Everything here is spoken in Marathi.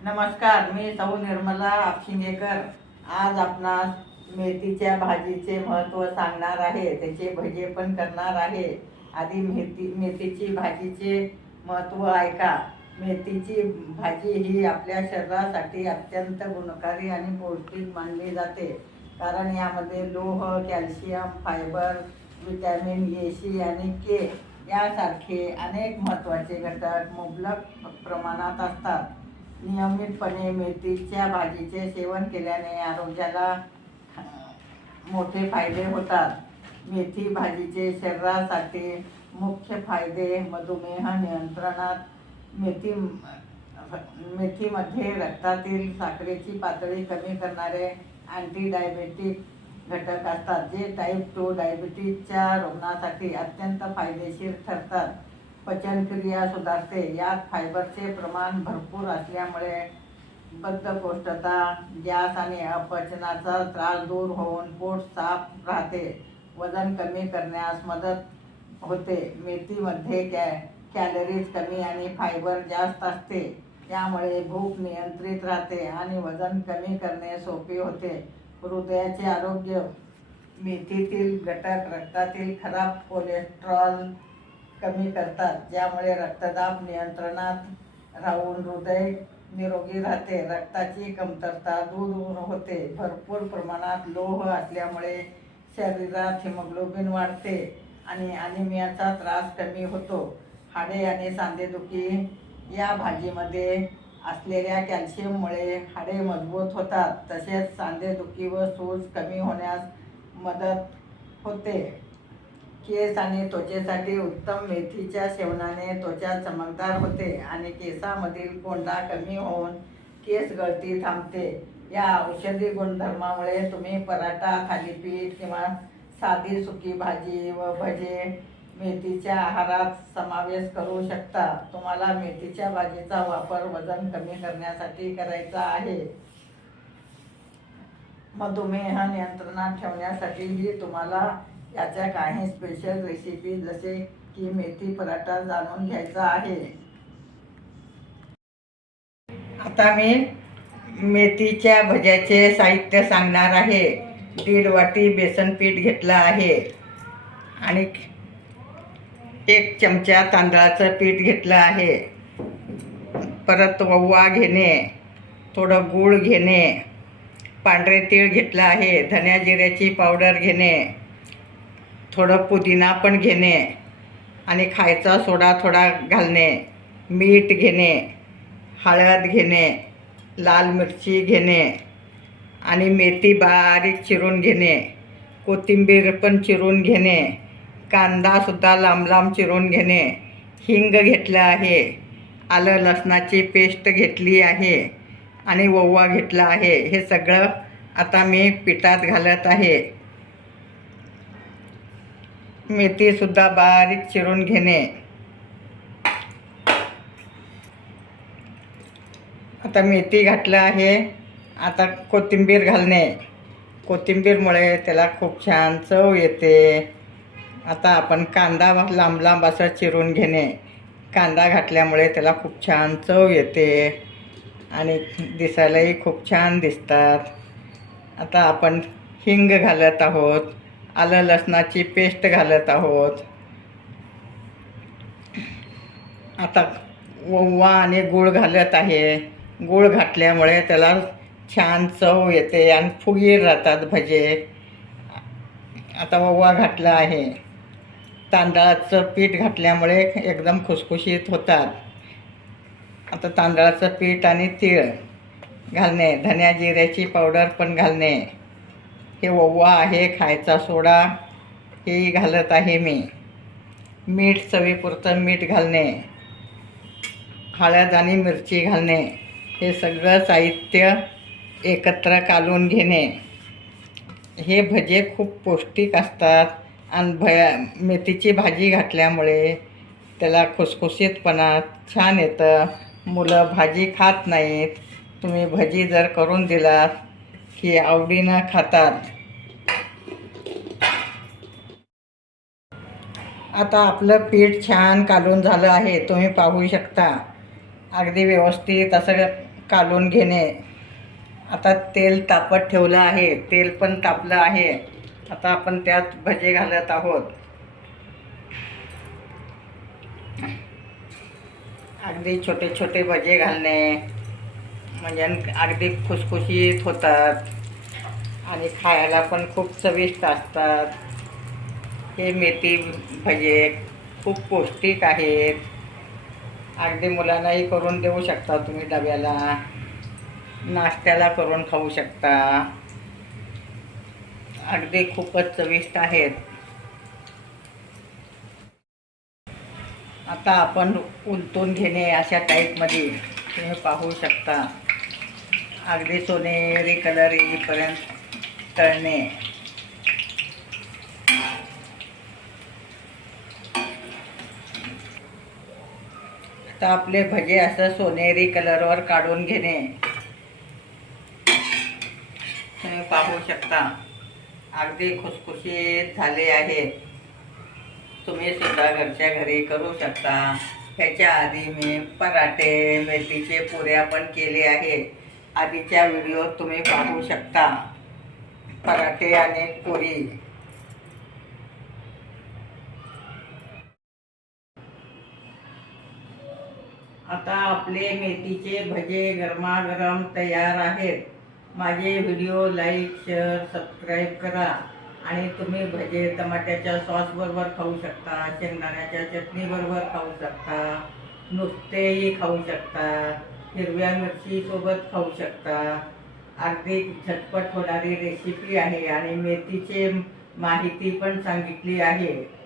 नमस्कार, मी सौ निर्मला आपशिंगेकर. आज आपणास मेथीच्या भाजीचे महत्त्व सांगणार आहे. त्याचे भजे पण करणार आहे. आधी मेथीची भाजीचे महत्त्व ऐका. मेथीची भाजी ही आपल्या शरीरासाठी अत्यंत गुणकारी आणि पौष्टिक मानली जाते. कारण यामध्ये लोह, calcium, fibre, vitamin A, C आणि के यासारखे अनेक महत्त्वाचे घटक मुबलक प्रमाणात असतात. नियमितपणे मेथीच्या भाजीचे सेवन केल्याने आरोग्याला मोठे फायदे होतात. मेथी भाजीचे शरीरासाठी मुख्य फायदे: मधुमेह नियंत्रणात. मेथीमध्ये रक्तातील साखरेची पातळी कमी करणारे अँटी डायबेटिक घटक असतात, जे टाईप 2 डायबिटीजच्या रुग्णांसाठी अत्यंत फायदेशीर ठरतात. पचनक्रिया सुधारते. यात फायबरचे प्रमाण भरपूर असल्यामुळे बद्धकोष्ठता, गॅस आणि अपचनाचा त्रास दूर होऊन पोट साफ राहते. वजन कमी करण्यास मदत होते. मेथीमध्ये कॅलरीज कमी आणि फायबर जास्त असते, त्यामुळे भूक नियंत्रित राहते आणि वजन कमी करणे सोपे होते. हृदयाचे आरोग्य. मेथीतील घटक रक्तातील खराब कोलेस्ट्रॉल कमी करतात, ज्यामुळे रक्तदाब नियंत्रणात राहून हृदय निरोगी राहते. रक्ताची कमतरता दूर होते. भरपूर प्रमाणात लोह असल्यामुळे शरीरात हिमोग्लोबिन वाढते आणि अनिमियाचा त्रास कमी होतो. हाडे आणि सांधेदुखी. या भाजीमध्ये असलेल्या कॅल्शियममुळे हाडे मजबूत होतात, तसेच सांधेदुखी व सूज कमी होण्यास मदत होते. केस आणि त्वचेसाठी उत्तम. मेथीच्या सेवनाने त्वचा चमकदार होते आणि केसांमधील कोंडा कमी होऊन केस गळती थांबते. या औषधी गुणधर्मामुळे तुम्ही पराठा, थालीपीठ किंवा साधी सुकी भाजी व भजे मेथीच्या आहारात समावेश करू शकता. तुम्हाला मेथीच्या भाजीचा वापर वजन कमी करण्यासाठी करायचा आहे. मधुमेह नियंत्रणात ठेवण्यासाठीही तुम्हाला याच्या काही स्पेशल रेसिपी जसे की मेथी पराठा जाणून घ्यायचा आहे. आता मी मेथीच्या भज्याचे साहित्य सांगणार आहे. 1.5 वाटी बेसन पीठ घेतलं आहे आणि 1 चमचा तांदळाचं पीठ घेतलं आहे. परत ओवा घेणे, थोडं गूळ घेणे, पांढरे तीळ घेतलं आहे, धन्या जिऱ्याची पावडर घेणे, थोडं पुदिना पण घेणे आणि खायचा सोडा थोडा घालणे, मीठ घेणे, हळद घेणे, लाल मिरची घेणे आणि मेथी बारीक चिरून घेणे, कोथिंबीर पण चिरून घेणे, कांदासुद्धा लांब लांब चिरून घेणे, हिंग घेतलं आहे, आलं लसणाची पेस्ट घेतली आहे आणि ओवा घेतला आहे. हे सगळं आता मी पिठात घालत आहे. मेथीसुद्धा बारीक चिरून घेणे. आता मेथी घातलं आहे. आता कोथिंबीर घालणे. कोथिंबीरमुळे त्याला खूप छान चव येते. आता आपण कांदा लांब लांब असं चिरून घेणे. कांदा घातल्यामुळे त्याला खूप छान चव येते आणि दिसायलाही खूप छान दिसतात. आता आपण हिंग घालत आहोत, आलं लसणाची पेस्ट घालत आहोत. आता ओवा आणि गूळ घालत आहे. गूळ घातल्यामुळे त्याला छान चव येते आणि फुगीर राहतात भजे. आता ओवा घातला आहे. तांदळाचं पीठ घातल्यामुळे एकदम खुसखुशीत होतात. आता तांदळाचं पीठ आणि तीळ घालणे, धन्या जिऱ्याची पावडर पण घालणे, हे ओवा आहे, खायचा सोडा हेही घालत आहे मी, मीठ चवीपुरतं मीठ घालणे, हळद आणि मिरची घालणे. हे सगळं साहित्य एकत्र कालवून घेणे. हे भजे खूप पौष्टिक असतात आणि मेथीची भाजी घातल्यामुळे त्याला खुसखुशीतपणा छान येतं. मुलं भाजी खात नाहीत. तुम्ही भजी जर करून दिलात की आवडीनं खातात. आता आपलं पीठ छान कालवून झालं आहे. तुम्ही पाहू शकता. अगदी व्यवस्थित असं कालवून घेणे. आता तेल तापत ठेवलं आहे, तेल पण तापलं आहे. आता आपण त्यात भजे घालत आहोत. अगदी छोटे छोटे भजे घालणे म्हणजे अगदी खुसखुशीत होतात आणि खायला पण खूप चविष्ट असतात. हे मेथी भजे खूप पौष्टिक आहेत. अगदी मुलांनाही करून देऊ शकता तुम्ही, डब्याला नाश्त्याला करून खाऊ शकता. अगदी खूपच चविष्ट आहेत. आता आपण उलटून घेणे अशा टाईपमध्ये तुम्ही पाहू शकता. अगदी सोनेरी कलर येईपर्यंत तळणे. आता आपले भजे असं सोनेरी कलरवर काढून घेणे. तुम्ही पाहू शकता अगदी खुसखुशीत झाले आहेत. तुम्ही सुद्धा घरच्या घरी करू शकता. ह्याच्या आधी मी पराठे मेथीचे पुऱ्या पण केले आहेत. आधीच्या व्हिडिओत तुम्ही पाहू शकता पराठे आणि पुरी. आता आपले मेथीचे भजे गरमागरम तयार आहेत. माझे व्हिडिओ लाईक, शेअर, सबस्क्राईब करा. आणि तुम्ही भजे टमाट्याच्या सॉसबरोबर खाऊ शकता, शेंगदाण्याच्या चटणीबरोबर खाऊ शकता, नुसतेही खाऊ शकता, हिरव्या मिरचीसोबत खाऊ शकता. अगदी झटपट होणारी रेसिपी आहे आणि मेथीची माहिती पण सांगितली आहे.